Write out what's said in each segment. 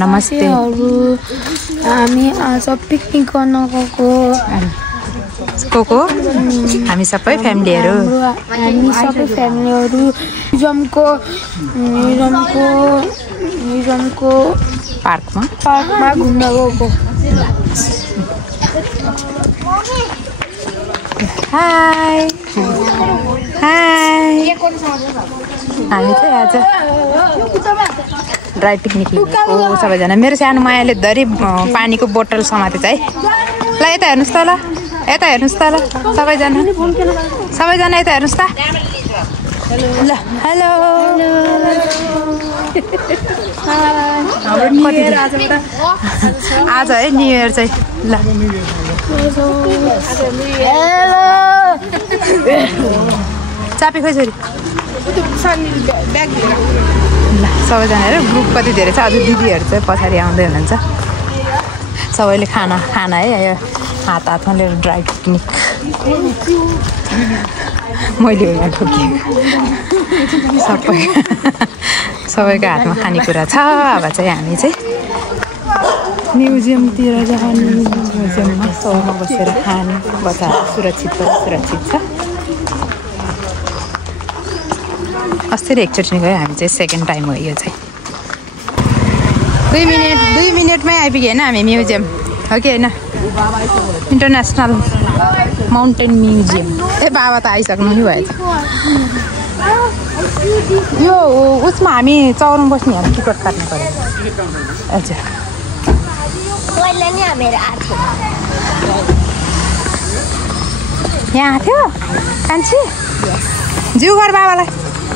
नमस्ते हामी आज पिकनिक गर्न गएको को हामी सबै फ्यामिलीहरु निजमको पार्कमा घुम्न गएको हाय हामी चाहिँ आज ड्राई पिकनिक लिएको सबैजना मेरो सानो मायाले धरी पानीको बोतल समातेछ है ल यता हेर्नुस् त ल यता हेर्नुस् त ल सबैजना यता हेर्नुस् त ल हेलो आज है न्यू इयर चाहिँ ल चापी खोइ छोरी ल सबैजना हेर ग्रुप कति धेरै छ अझ दिदीहरू चाहिँ पछाडि आउँदै हुनुहुन्छ सबैले खाना है यो हातमा लिएर ड्राई पिकनिक मैले यहाँ ठोकेँ सबैको हातमा खानेकुरा छ अब चाहिँ हामी चाहिँ म्युजियमतिर जाने म्युजियममा सौमा बसेर खाने बच्चा सुरक्षित छ अस्ति एकचोटि गयो हामी चाहिँ सेकेन्ड टाइम हो यो चाहिँ 2 मिनटमै आइपुग्यो होइन हामी म्युजियम हो कि होइन इन्टरनेसनल माउन्टेन म्युजियम बाबा त आइसक्नु नि भएछ यो उसमा हामी चौरमा बस्ने हामी टिकट काट्नु पर्यो हजुर यहाँ आएको थियो कान्छी जिउ गर बाबालाई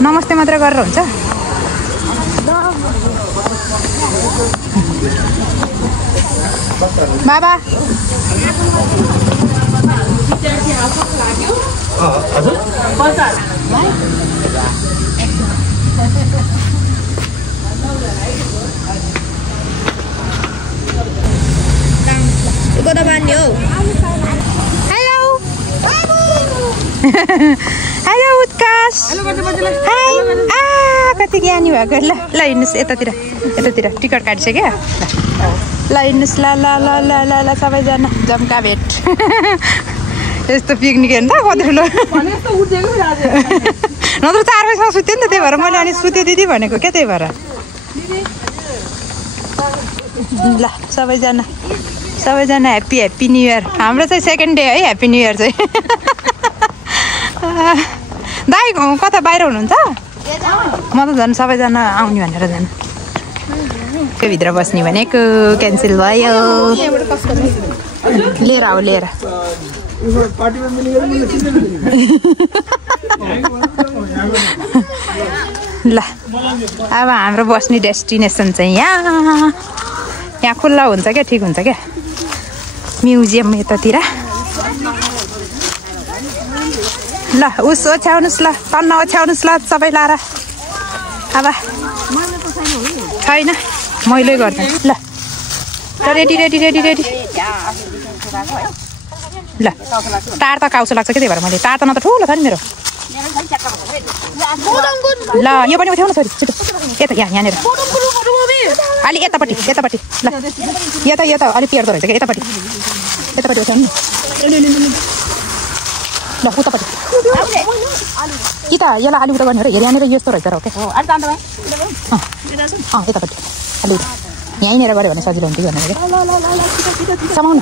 नमस्ते मात्र गरेर हुन्छ बाबा हेलो उत्काश हाई कति ज्ञानी भएको ल हिँड्नुहोस् यतातिर टिकट काटिसक्यो ल हिँड्नुहोस् ल सबैजना जम्का भेट यस्तो पिकनिक हेर्नु त कति ठुलो नत्र 4 बजीसम्म सुत्यो नि त त्यही भएर मैले अनि सुत्यो दिदी भनेको क्या त्यही भएर ल सबैजना ह्याप्पी न्यू इयर हाम्रो चाहिँ सेकेन्ड डे है ह्याप्पी न्यू इयर चाहिँ दाइ कता बाहिर हुनुहुन्छ म त झन् सबैजना आउने भनेर झन् त्यो भित्र बस्ने भनेको क्यान्सल भयो लिएर ल अब हाम्रो बस्ने डेस्टिनेसन चाहिँ यहाँ खुल्ला हुन्छ क्या ठिक हुन्छ क्या म्युजियम यतातिर ल उस ओछ्याउनुहोस् ल तन्न ओछ्याउनुहोस् ल सबै लाएर अब छैन मैले गर्दा ल रेडी ल तार त काउसो लाग्छ क्या त्यही भएर मैले तार त न त ठुलो छ नि मेरो ल यो पनि उठ्याउनु छोरी छिटो यहाँनिर अलि यतापट्टि ल यता अलिक पेर्दो रहेछ क्या यतापट्टि उठ्याउनु ल उतापट्टि कि त यसलाई अलि उता गर्ने हो र यहाँनिर यस्तो रहेछ र हो क्या यतापट्टि अलि यहीँनिर गऱ्यो भने सजिलो हुन्थ्यो भनेर क्या समाउनु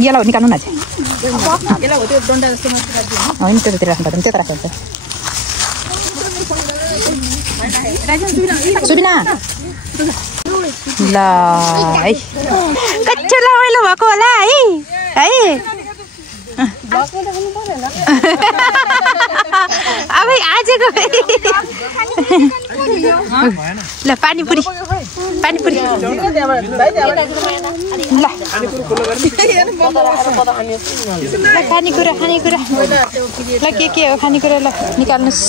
यसलाई निकाल्नु न चाहिँ होइन त्यतातिर राख्नु पर्दैन त्यता राख्नु पर्छ सुबिना ल है कच्चो रमाइलो भएको होला है अब आजको ल पानीपुरी ल खानेकुरा ल के हो खानेकुरा ल निकाल्नुहोस्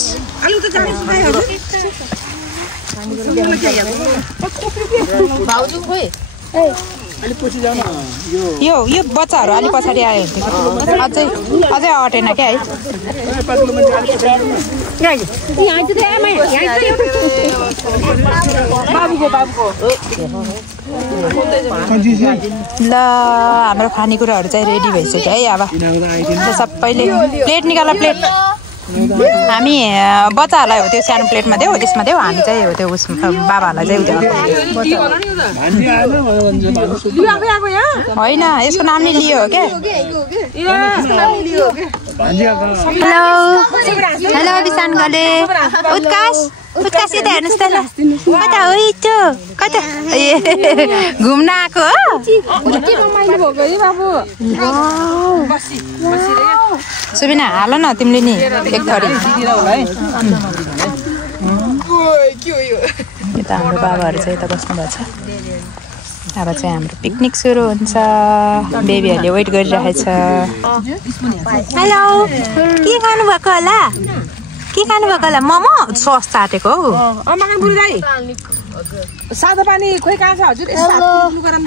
भाउजू खोइ यो बच्चाहरू अलि पछाडि आयो अझै अटेन क्या है ल हाम्रो खानेकुराहरू चाहिँ रेडी भइसक्यो है अब सबैले प्लेट निकाल प्लेट हामी बच्चाहरूलाई हो त्यो सानो प्लेटमा देऊ यसमा देऊ हामी चाहिँ हो त्यो उस बाबाहरूलाई चाहिँ होइन यसको नाम नै लियो हो क्या हेलो विशान गले उत्काश यता हेर्नुहोस् त ल कता हो त्यो कता ए घुम्न आएको हो सुबिना हाल न तिमीले नि एक थरी यता हाम्रो बाबाहरू चाहिँ यता बस्नुभएको छ अब चाहिँ हाम्रो पिकनिक सुरु हुन्छ बेबीहरूले वेट गरिरहेको छ हेलो के खानुभएको होला मोमो सस चाटेको हौ सादा पानी खोइ कहाँ छ हजुर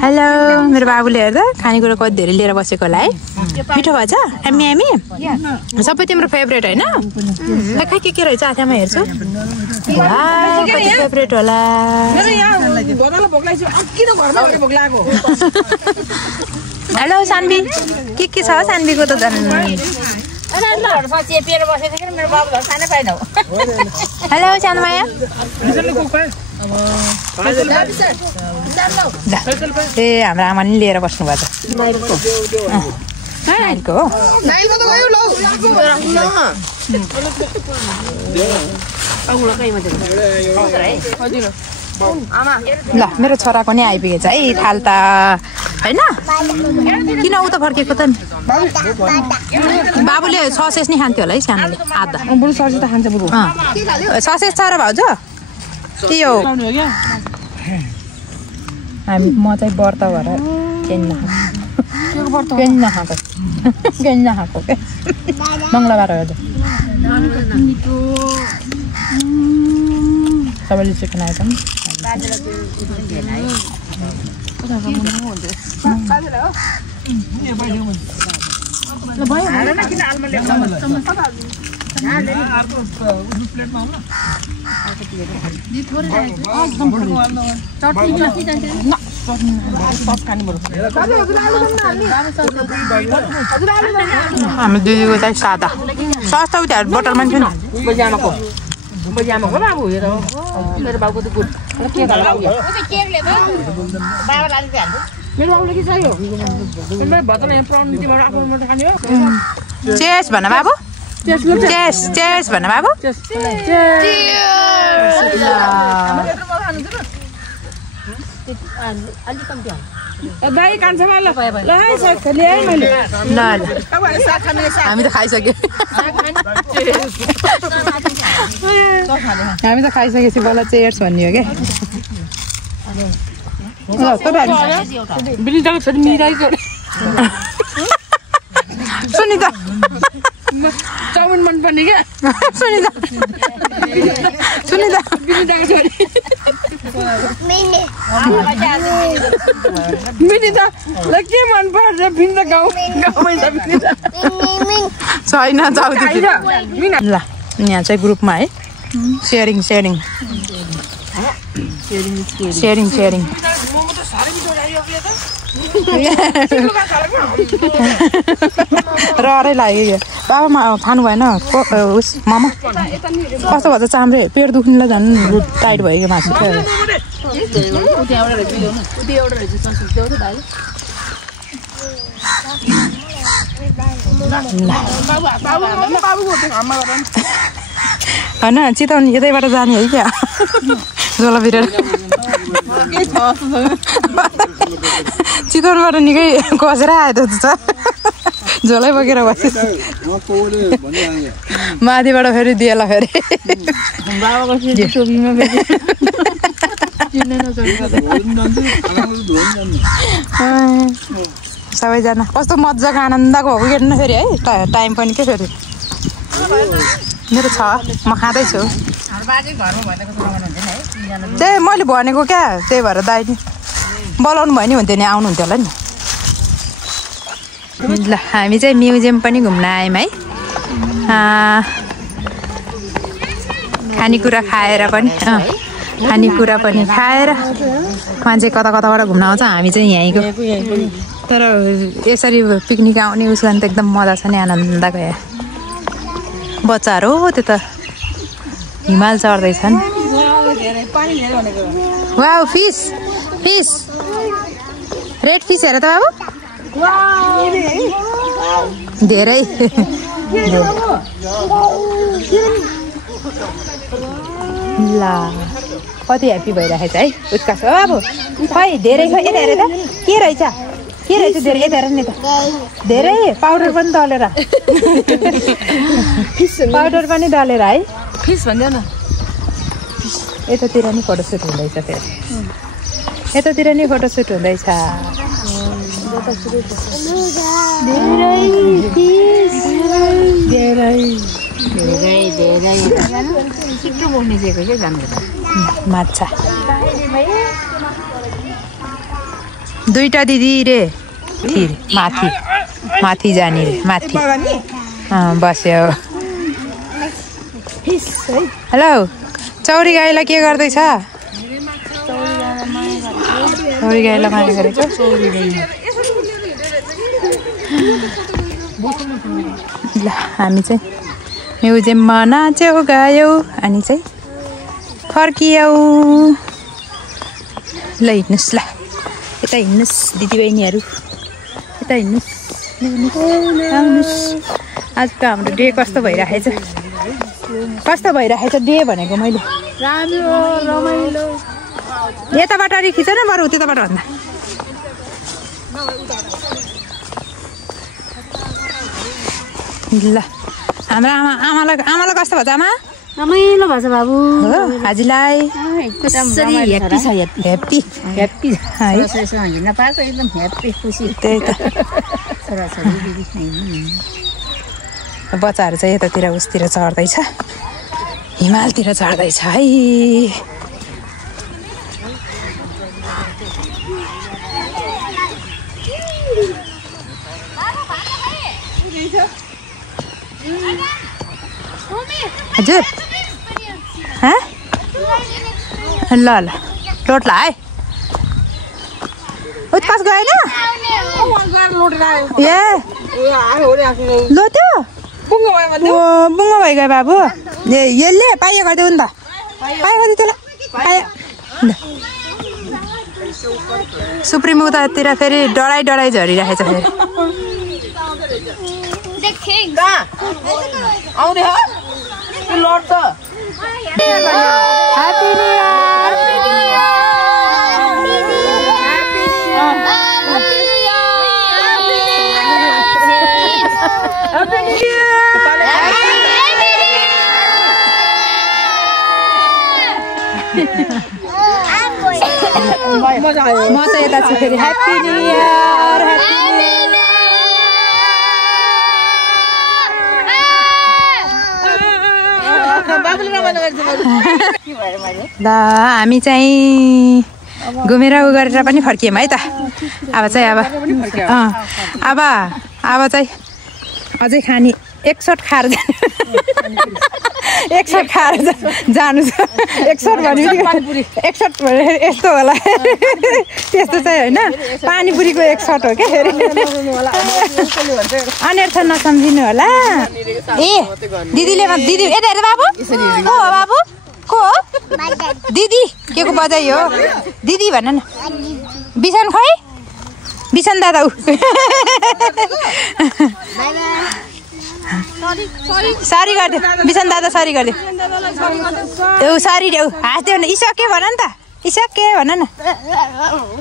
हेलो मेरो बाबुले हेर्दा खानेकुरा कति धेरै लिएर बसेको होला है मिठो भएछ एमी सबै तिम्रो फेभरेट होइन खै के रहेछ आँखामा हेर्छु कति फेभरेट होला हेलो सान्वी के छ सान्वीको त झन् हेलो सानोमाया ए हाम्रो आमा नि लिएर बस्नु भएको छ नाइलको हो ल मेरो छोराको नि आइपुगेछ है थाल त होइन किन उता फर्केको त नि बाबुले ससेस नि खान्थ्यो होला है सानोले आधा ससेस छ र भाउजू के हो हामी म चाहिँ व्रत भएर केही नखाएको क्या मङ्गलबार हो सबैले चिकन आएछ नि हामी दिदीको चाहिँ सादा सस त उता बोतलमा थियो नि मेरो बाबुको त गुड चेस भन बाबु चेस भन बाबु दाइ कान्छमा ल है साग खाली है मैले ल हामी त खाइसक्यो हामी त खाइसकेपछि बल्ल चेयर्स भन्ने हो क्या बिलिदाको छोरी मिराइको सुनिता चाउमिन मन पर्ने क्या सुनिता बिलिदाको छोरी मिनिता ल के मन पर्छ भिन्न गाउँमै छ मिनिता छैन जाउदी ल यहाँ चाहिँ ग्रुपमा है सेयरिङ रहरै लाग्यो बाबामा खानु भएन उस मोमो कस्तो भन्छ चाम्रे पेट दुख्नेलाई झन् टाइट भयो कि मासु होइन चितवन यतैबाट जाने है क्या झोला भिरेर चितवनबाट निकै कसेर आयो त झोलै बोकेर बस्यो माथिबाट फेरि दिएला फेरि सबैजना कस्तो मजाको आनन्दको हो हेर्नु फेरि है टाइम पनि के फेरि मेरो छ म खाँदैछु त्यही मैले भनेको क्या त्यही भएर दाइ नि बोलाउनु भयो नि हुन्थ्यो नि आउनुहुन्थ्यो होला नि ल हामी चाहिँ म्युजियम पनि घुम्न आयौँ है खानेकुरा खाएर पनि खानेकुरा पनि खाएर मान्छे कता कताबाट घुम्न आउँछ हामी चाहिँ यहीँको तर यसरी पिकनिक आउने उस गर्नु त एकदम मजा छ नि आनन्दको यहाँ बच्चाहरू हो त्यो त हिमाल चढ्दैछन् wow fish fish red fish हेर त बाबु धेरै ल कति ह्याप्पी भइरहेको छ है उत्कास हो बाबु खै धेरै खै यता हेर त के रहेछ धेरै यता हेर नि त धेरै पाउडर पनि दलेर पाउडर पनि दलेर है फिस भन्दैन न यतातिर नि फोटोसुट हुँदैछ फेरि यतातिर नि फोटोसुट हुँदैछ माछा दुईटा दिदी रे माथि माथि जाने रे माथि बस्यो हेलो चौरी गाईलाई के गर्दैछ चौरी गाईलाई माया गरेको ल हामी चाहिँ म्युजियममा नाच्यौँ गायौँ अनि चाहिँ फर्कियौँ ल हिँड्नुहोस् ल यता हिँड्नुहोस् दिदीबहिनीहरू यता हिँड्नुहोस् आउनुहोस् आजको हाम्रो डे कस्तो भइरहेछ डे भनेको मैले रमाइलो यताबाट खिच न बरु त्यताबाट भन्दा ल हाम्रो आमालाई कस्तो भयो आमा रमाइलो भएको छ बाबु हो हजुरलाई ह्याप्पी हिँड्न पाएको एकदम ह्याप्पी खुसी त्यही त बच्चाहरू चाहिँ यतातिर उसतिर चढ्दैछ हिमालतिर चढ्दैछ है हजुर ल ल लोटला है उत्कास गएन ए लोट्यो बुङ्गो भइगयो बाबु ए यसले पाइयो गरिदेऊ नि त पाइयो गरिदियो त्यसलाई सुप्रिम उतातिर फेरि डराइ झरिरहेछ फेरि Happy New म चाहिँ यता छु फेरि ह्याप्पी न्यू इयर ल हामी चाहिँ घुमेर उ गरेर पनि फर्कियौँ है त अब चाहिँ अब चाहिँ अझै खाने एक सर्ट खाएर जानु छ एक सर्ट भने एक सर्ट भने यस्तो होला त्यस्तो चाहिँ होइन पानीपुरीको एक सर्ट हो क्या फेरि अनर्थ नसम्झिनु होला ए दिदीले दिदी यता हेर बाबु को हो बाबु को हो दिदी के को बजाइ हो दिदी भन न बिसन खै बिसन दादा उ सरी गरिदियो बिसन दादा सरी गरिदियो ए सरी देऊ हाँस्देऊ न इसके भन नि त इसके भन न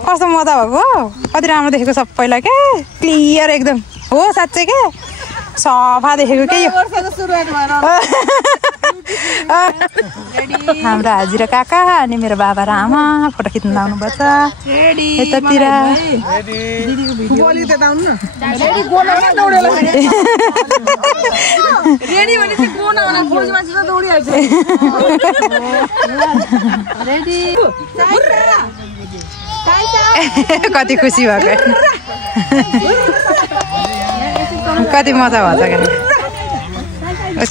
कस्तो मजा भएको कति राम्रो देखेको सबैलाई क्या क्लियर एकदम हो साँच्चै क्या सफा देखेको के यो हाम्रो हाजी र काका अनि मेरो बाबा र आमा फोटो खिच्न आउनुपर्छ यतातिर कति खुसी भएको कति मजा भन्छ क्या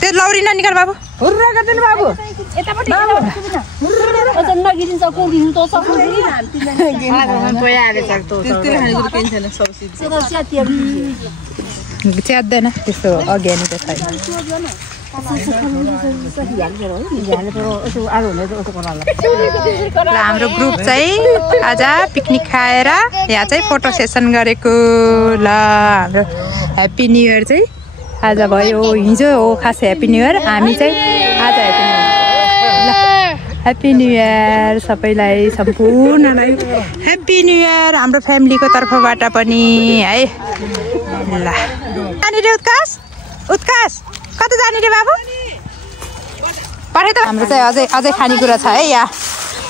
त्यो लौरी ननिकाल बाबु हुर्रा गर्दैन बाबु च्यात्दैन त्यस्तो अज्ञानी त छैन हाम्रो ग्रुप चाहिँ आज पिकनिक खाएर यहाँ चाहिँ फोटो सेसन गरेको ल हाम्रो ह्याप्पी न्यू इयर चाहिँ आज भयो हिजो हो खास ह्याप्पी न्यू इयर हामी चाहिँ आज ह्याप्पी न्यू इयर ल ह्याप्पी न्यू इयर सबैलाई सम्पूर्णलाई ह्याप्पी न्यू इयर हाम्रो फ्यामिलीको तर्फबाट पनि है ल जाने रे उत्काश कता जाने रे बाबु पठाइ त हाम्रो चाहिँ अझै खानेकुरा छ है यहाँ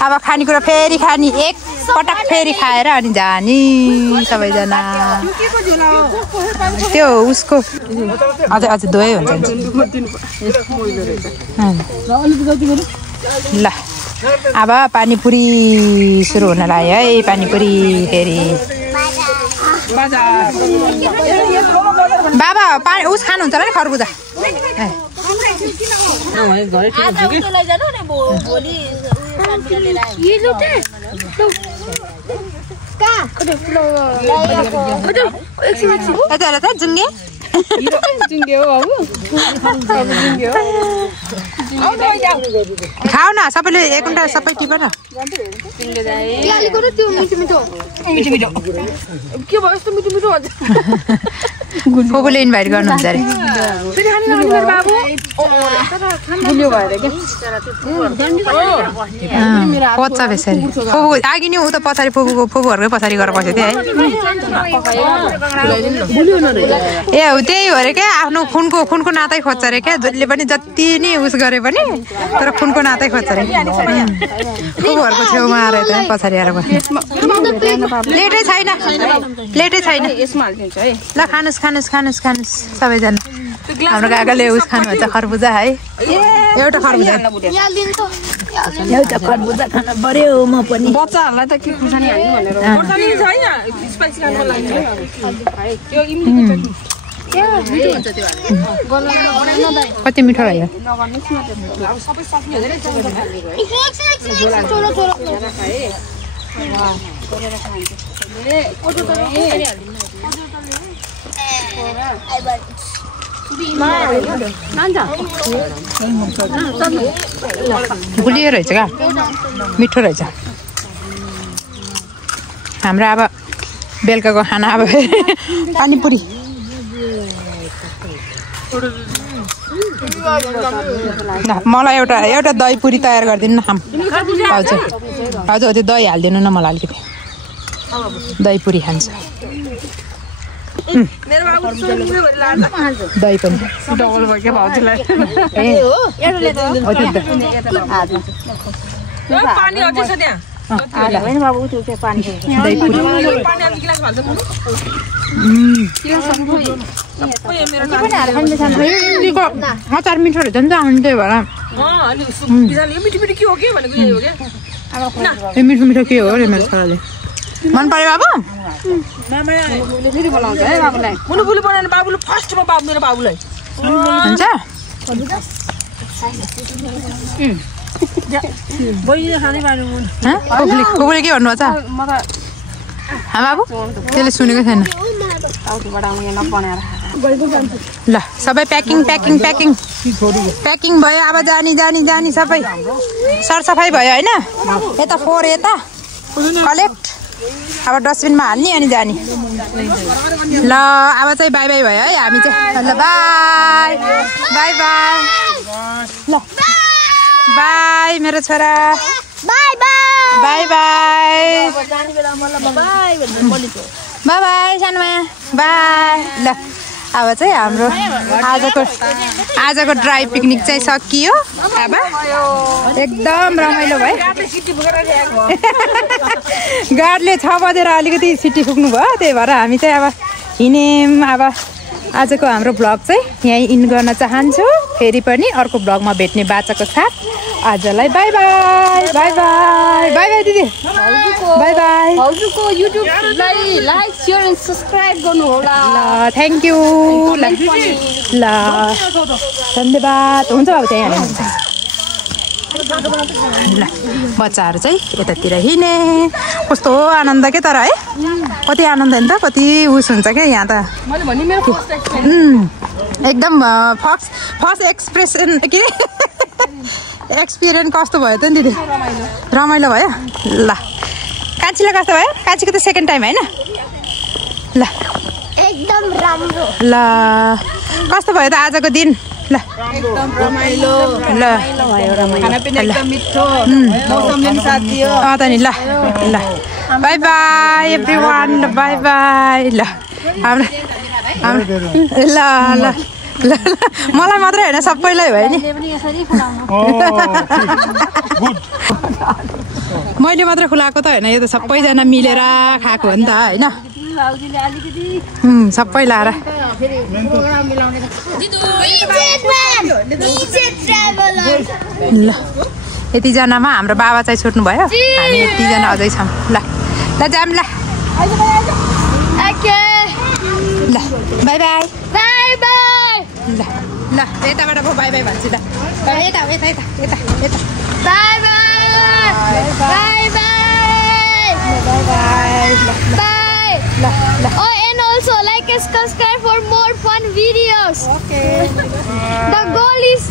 अब खानेकुरा फेरि खाने एक पटक फेरि खाएर अनि जाने सबैजना त्यो उसको अझै दोयै हुन्छ ल अब पानीपुरी सुरु हुन लाग्यो है पानीपुरी फेरि बाबा उस खानुहुन्छ होला नि खरबुजा जुङ्गे खाऊ न सबैले एक घन्टा सबै टिप न फोबुले इन्भाइट गर्नुहुन्छ अरे पच्छ बेसरी फोबु अघि नि ऊ त पछाडि फोबुहरूकै पछाडि गएर बसेको थियो है ए त्यही हो अरे क्या आफ्नो खुनको नातै खोज्छ अरे क्या जसले पनि जति नै उस गरे पनि तर खुनको नातै खोज्छ अरे फोबुहरूको छेउमा आएर त पछाडि आएर बस्नु प्लेटै छैन ल खानुस् सबैजना हाम्रो काकाले उस खानुहुन्छ खरबुजा है एउटा खरबुजा खान पर्यो म पनि बच्चाहरूलाई त के खुर्सानी हाल्नु भनेर खुर्सानी छैन स्पाइसी खानको लागि कति मिठो रह्यो गुलियो रहेछ क्या मिठो रहेछ हाम्रो अब बेलुकाको खाना अब पानीपुरी मलाई एउटा दही पुरी तयार गरिदिनु न खाम हजुर त्यो दही हालिदिनु न मलाई अलिकति दही पुरी खान्छ दही पनि डबल भयो क्या भाउजूलाई पानी अझै छ त्यहाँ अचार मिठो रहेछ नि त अनि त्यही भएर मिठो मिठो के हो अरे मेरो छोराले मन पर्यो बाबु बाबुले फर्स्टमा मेरो बाबुलाई हुन्छ खोबुले के भन्नुभएको छ बाबु त्यसले सुनेको छैन ल सबै प्याकिङ भयो अब जानी सबै सरसफाइ भयो होइन यता फोहोर यता कलेक्ट अब डस्टबिनमा हाल्ने अनि जाने ल अब चाहिँ बाई भयो है हामी चाहिँ ल बाई ल बाई मेरो छोरा बाई सानोमाया बाई ल अब चाहिँ हाम्रो आजको ड्राई पिकनिक चाहिँ सकियो अब एकदम रमाइलो भयो गाडले 6 बजेर अलिकति सिटी फुक्नु भयो त्यही भएर हामी चाहिँ अब हिँड्यौँ अब आजको हाम्रो भ्लग चाहिँ यहीँ इन गर्न चाहन्छु। फेरि पनि अर्को भ्लगमा भेट्ने बाचाको साथ आजलाई by by by by by by दिदी बाई बाई। हजुरको युट्युबलाई लाइक शेयर एन्ड सब्स्क्राइब गर्नु होला। ल थ्याङ्क यू। ल धन्यवाद। हुन्छ बाबु त्यहीँ हाल्नुहुन्छ। ल बच्चाहरू चाहिँ यतातिर हिँडे कस्तो आनन्द के तर है कति आनन्द नि त कति उस हुन्छ क्या यहाँ त एकदम फर्स्ट एक्सप्रेसन के एक्सपिरियन्स कस्तो भयो त नि दिदी रमाइलो भयो ल कान्छीलाई कस्तो भयो कान्छीको त सेकेन्ड टाइम होइन ल एकदम राम्रो ल कस्तो भयो त आजको दिन ल एकदम रमाइलो ल खानापिना एकदम मिठो मौसमले पनि साथ दियो त नि ल ल बाई बाई एभ्रिवान ल बाई बाई ल हाम्रो ल ल ल मलाई मात्रै होइन सबैलाई भयो नि मैले मात्र खुलाएको त होइन यो त सबैजना मिलेर खाएको हो नि त होइन सबै लाएर ल यतिजनामा हाम्रो बाबा चाहिँ छुट्नुभयो हामी यतिजना अझै छौँ ल ल जाम ल ल बाई बाई बाई बाई ल ल यताबाट म बाई बाई भन्छु ल यता यता यता यता यता by by by by by ल ल Oh, and also like and subscribe for more fun videos. Okay. The goal is